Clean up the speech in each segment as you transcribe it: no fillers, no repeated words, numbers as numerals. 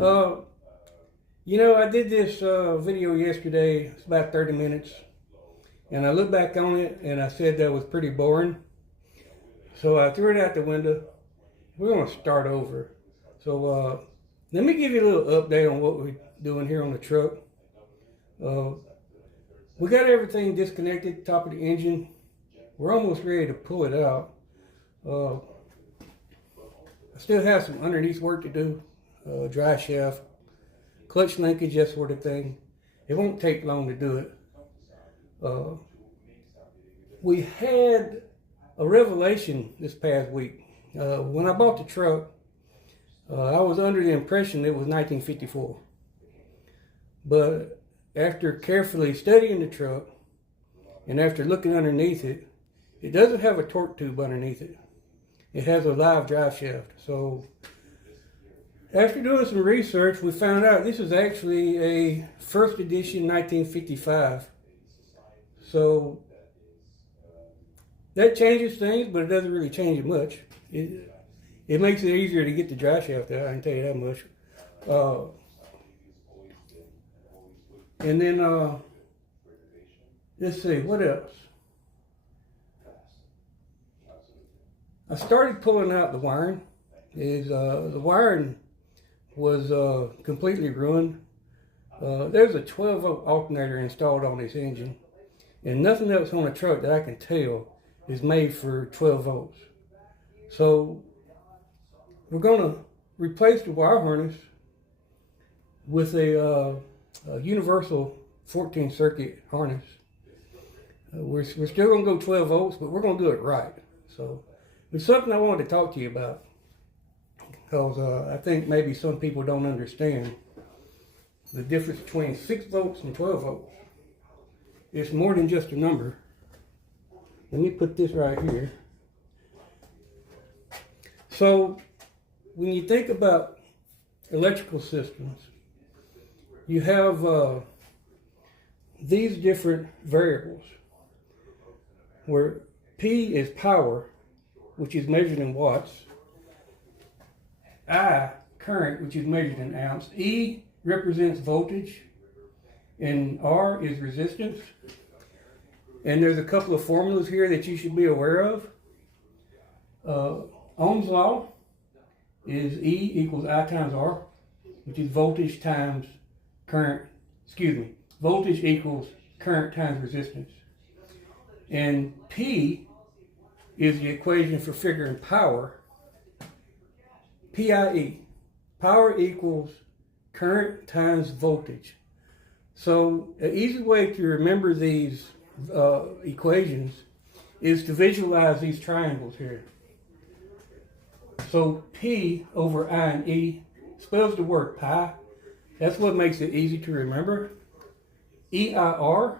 Uh, I did this video yesterday. It's about 30 minutes. And I looked back on it and I said that was pretty boring. So I threw it out the window. We're going to start over. So let me give you a little update on what we're doing here on the truck. We got everything disconnected, top of the engine. We're almost ready to pull it out. I still have some underneath work to do. Dry shaft, clutch linkage, that sort of thing. It won't take long to do it. We had a revelation this past week. When I bought the truck, I was under the impression it was 1954. But after carefully studying the truck and after looking underneath it, it doesn't have a torque tube underneath it. It has a live drive shaft. So after doing some research, we found out this is actually a first edition 1955. So that changes things, but it doesn't really change it much. It makes it easier to get the drive shaft out, I can tell you that much. And then, let's see, what else? I started pulling out the wiring. The wiring was completely ruined. There's a 12-volt alternator installed on this engine, and nothing else on the truck that I can tell is made for 12 volts. So we're going to replace the wire harness with a universal 14 circuit harness. We're still going to go 12 volts, but we're going to do it right. So it's something I wanted to talk to you about, because I think maybe some people don't understand the difference between 6 volts and 12 volts. It's more than just a number. Let me put this right here. So when you think about electrical systems, you have these different variables where P is power, which is measured in watts, I, current, which is measured in amps, E represents voltage, and R is resistance. And there's a couple of formulas here that you should be aware of. Ohm's law is E equals I times R, which is voltage times current, voltage equals current times resistance. And P is the equation for figuring power. PIE, power equals current times voltage. So an easy way to remember these equations is to visualize these triangles here. So P over I and E spells the word pi. That's what makes it easy to remember. EIR,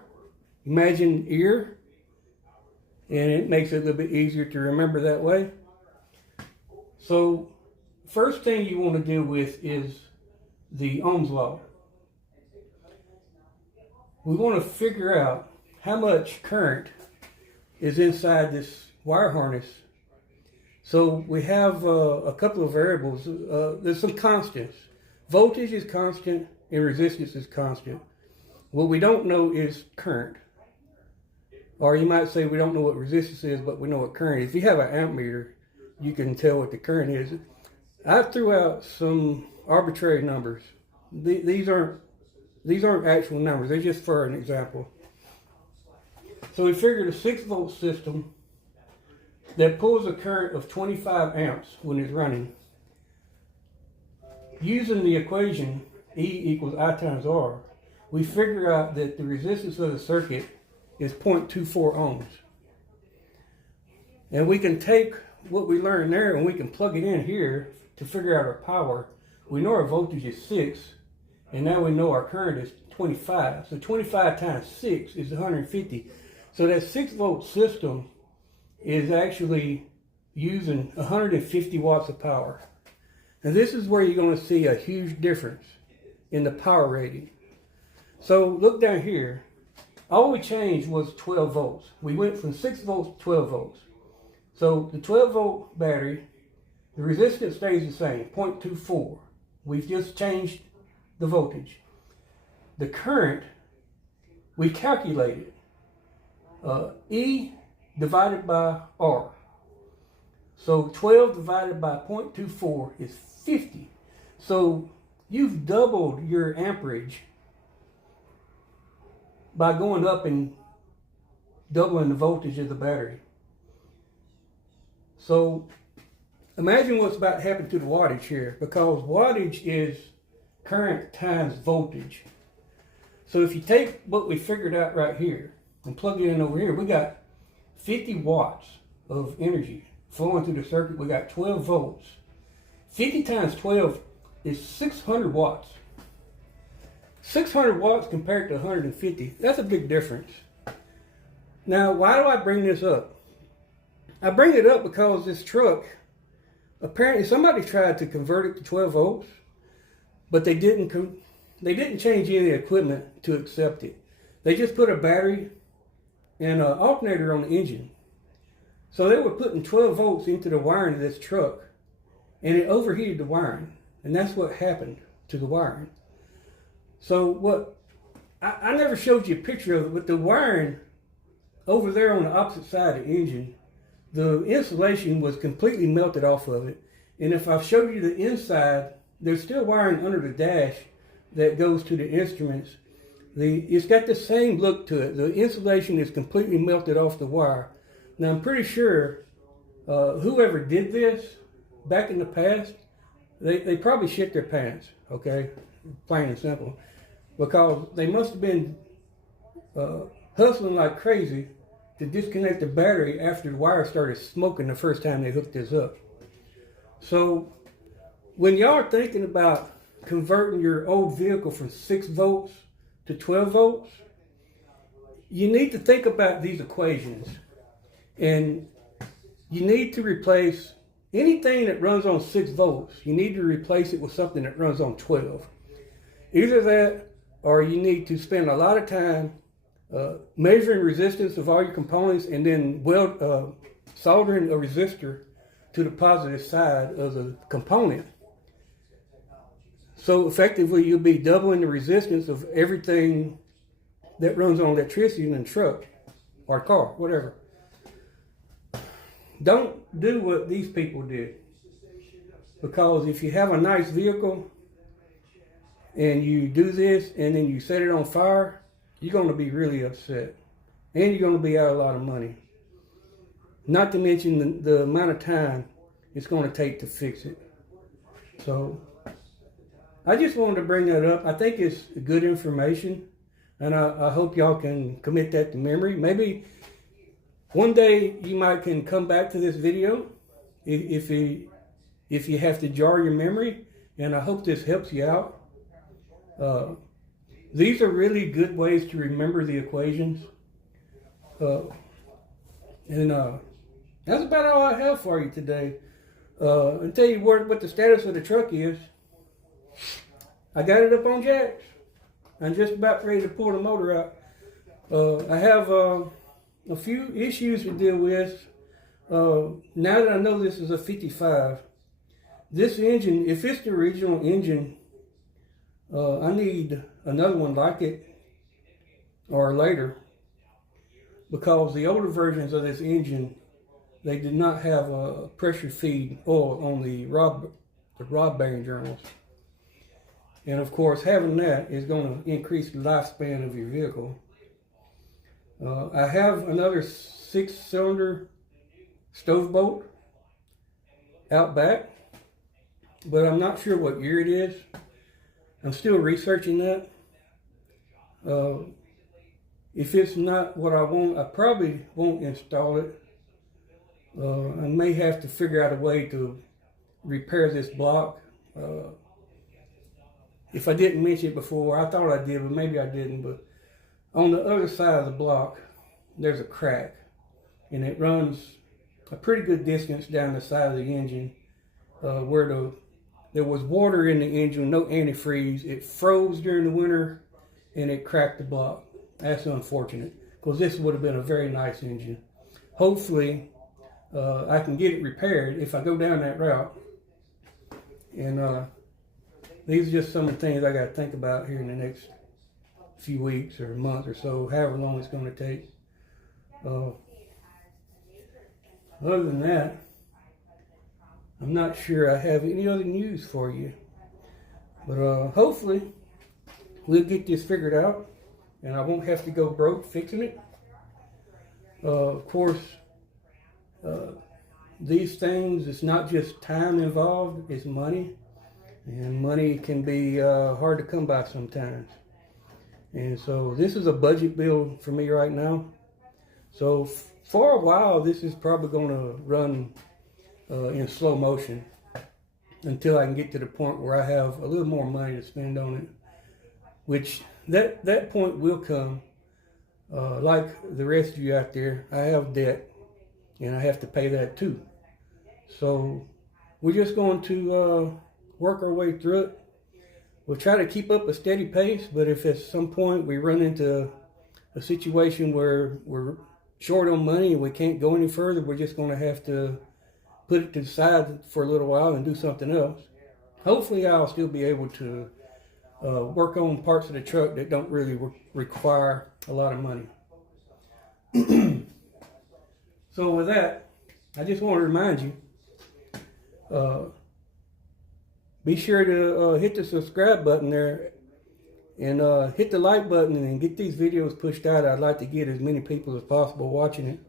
imagine ear, and it makes it a little bit easier to remember that way. So first thing you want to deal with is the Ohm's law. We want to figure out how much current is inside this wire harness. So we have a couple of variables. There's some constants. Voltage is constant and resistance is constant. What we don't know is current. Or you might say we don't know what resistance is, but we know what current is. If you have an amp meter, you can tell what the current is. I threw out some arbitrary numbers. These aren't actual numbers. They're just for an example. So we figured a 6-volt system that pulls a current of 25 amps when it's running. Using the equation E equals I times R, we figure out that the resistance of the circuit is 0.24 ohms. And we can take what we learned there and we can plug it in here to figure out our power. We know our voltage is 6, and now we know our current is 25. So 25 times 6 is 150. So that 6-volt system is actually using 150 watts of power. And this is where you're going to see a huge difference in the power rating. So look down here. All we changed was 12 volts. We went from 6 volts to 12 volts. So the 12-volt battery, the resistance stays the same, 0.24. We've just changed the voltage. The current, we calculated E divided by R. So 12 divided by 0.24 is 50. So you've doubled your amperage by going up and doubling the voltage of the battery. So imagine what's about to happen to the wattage here, because wattage is current times voltage. So if you take what we figured out right here and plug it in over here, we got 50 watts of energy flowing through the circuit. We got 12 volts. 50 times 12 is 600 watts. 600 watts compared to 150. That's a big difference. Now, why do I bring this up? I bring it up because this truck, apparently somebody tried to convert it to 12 volts, but they didn't change any equipment to accept it. They just put a battery and an alternator on the engine. So they were putting 12 volts into the wiring of this truck, and it overheated the wiring. And that's what happened to the wiring. So what, I never showed you a picture of it, but the wiring over there on the opposite side of the engine, the insulation was completely melted off of it. And if I showed you the inside, there's still wiring under the dash that goes to the instruments. It's got the same look to it. The insulation is completely melted off the wire. Now I'm pretty sure whoever did this back in the past, they probably shit their pants, okay? Plain and simple. Because they must have been hustling like crazy to disconnect the battery after the wire started smoking the first time they hooked this up. So when y'all are thinking about converting your old vehicle from 6 volts to 12 volts, you need to think about these equations. And you need to replace anything that runs on 6 volts. You need to replace it with something that runs on 12. Either that, or you need to spend a lot of time measuring resistance of all your components and then soldering a resistor to the positive side of the component. So effectively, you'll be doubling the resistance of everything that runs on electricity in a truck or car, whatever. Don't do what these people did. Because if you have a nice vehicle and you do this and then you set it on fire, you're going to be really upset. And you're going to be out a lot of money. Not to mention the amount of time it's going to take to fix it. So I just wanted to bring that up. I think it's good information. And I hope y'all can commit that to memory. Maybe one day you might can come back to this video if you have to jar your memory. And I hope this helps you out. These are really good ways to remember the equations. That's about all I have for you today. I'll tell you what the status of the truck is. I got it up on jacks. I'm just about ready to pull the motor out. I have a few issues to deal with. Now that I know this is a 55, this engine, if it's the original engine, I need another one like it or later, because the older versions of this engine, they did not have a pressure feed oil on the rod bearing journals. And of course, having that is going to increase the lifespan of your vehicle. I have another 6-cylinder stove boat out back, but I'm not sure what year it is. I'm still researching that. If it's not what I want, I probably won't install it. I may have to figure out a way to repair this block. If I didn't mention it before, I thought I did, but maybe I didn't. But on the other side of the block, there's a crack, and it runs a pretty good distance down the side of the engine, where there was water in the engine, no antifreeze. It froze during the winter, and it cracked the block. That's unfortunate, because this would have been a very nice engine. Hopefully, I can get it repaired if I go down that route. And these are just some of the things I got to think about here in the next few weeks or month or so, however long it's going to take. Other than that, I'm not sure I have any other news for you. But hopefully we'll get this figured out and I won't have to go broke fixing it. Of course, these things, it's not just time involved, it's money. And money can be hard to come by sometimes. And so this is a budget bill for me right now. So for a while, this is probably going to run in slow motion until I can get to the point where I have a little more money to spend on it, which that point will come. Like the rest of you out there, I have debt and I have to pay that too. So we're just going to work our way through it. We'll try to keep up a steady pace, but if at some point we run into a situation where we're short on money and we can't go any further, we're just going to have to put it to the side for a little while and do something else. Hopefully I'll still be able to work on parts of the truck that don't really require a lot of money. So with that, I just want to remind you, be sure to hit the subscribe button there and hit the like button and get these videos pushed out. I'd like to get as many people as possible watching it.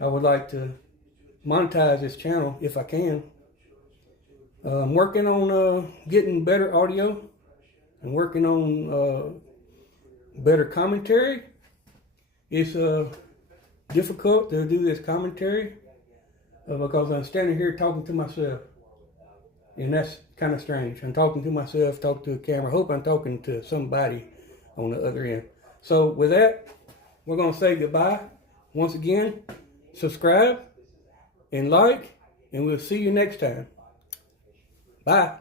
I would like to monetize this channel if I can. I'm working on getting better audio and working on better commentary. It's difficult to do this commentary because I'm standing here talking to myself, and that's kind of strange. I'm talking to myself, talking to a camera. Hope I'm talking to somebody on the other end. So with that, we're going to say goodbye. Once again, subscribe and like, and we'll see you next time. Bye.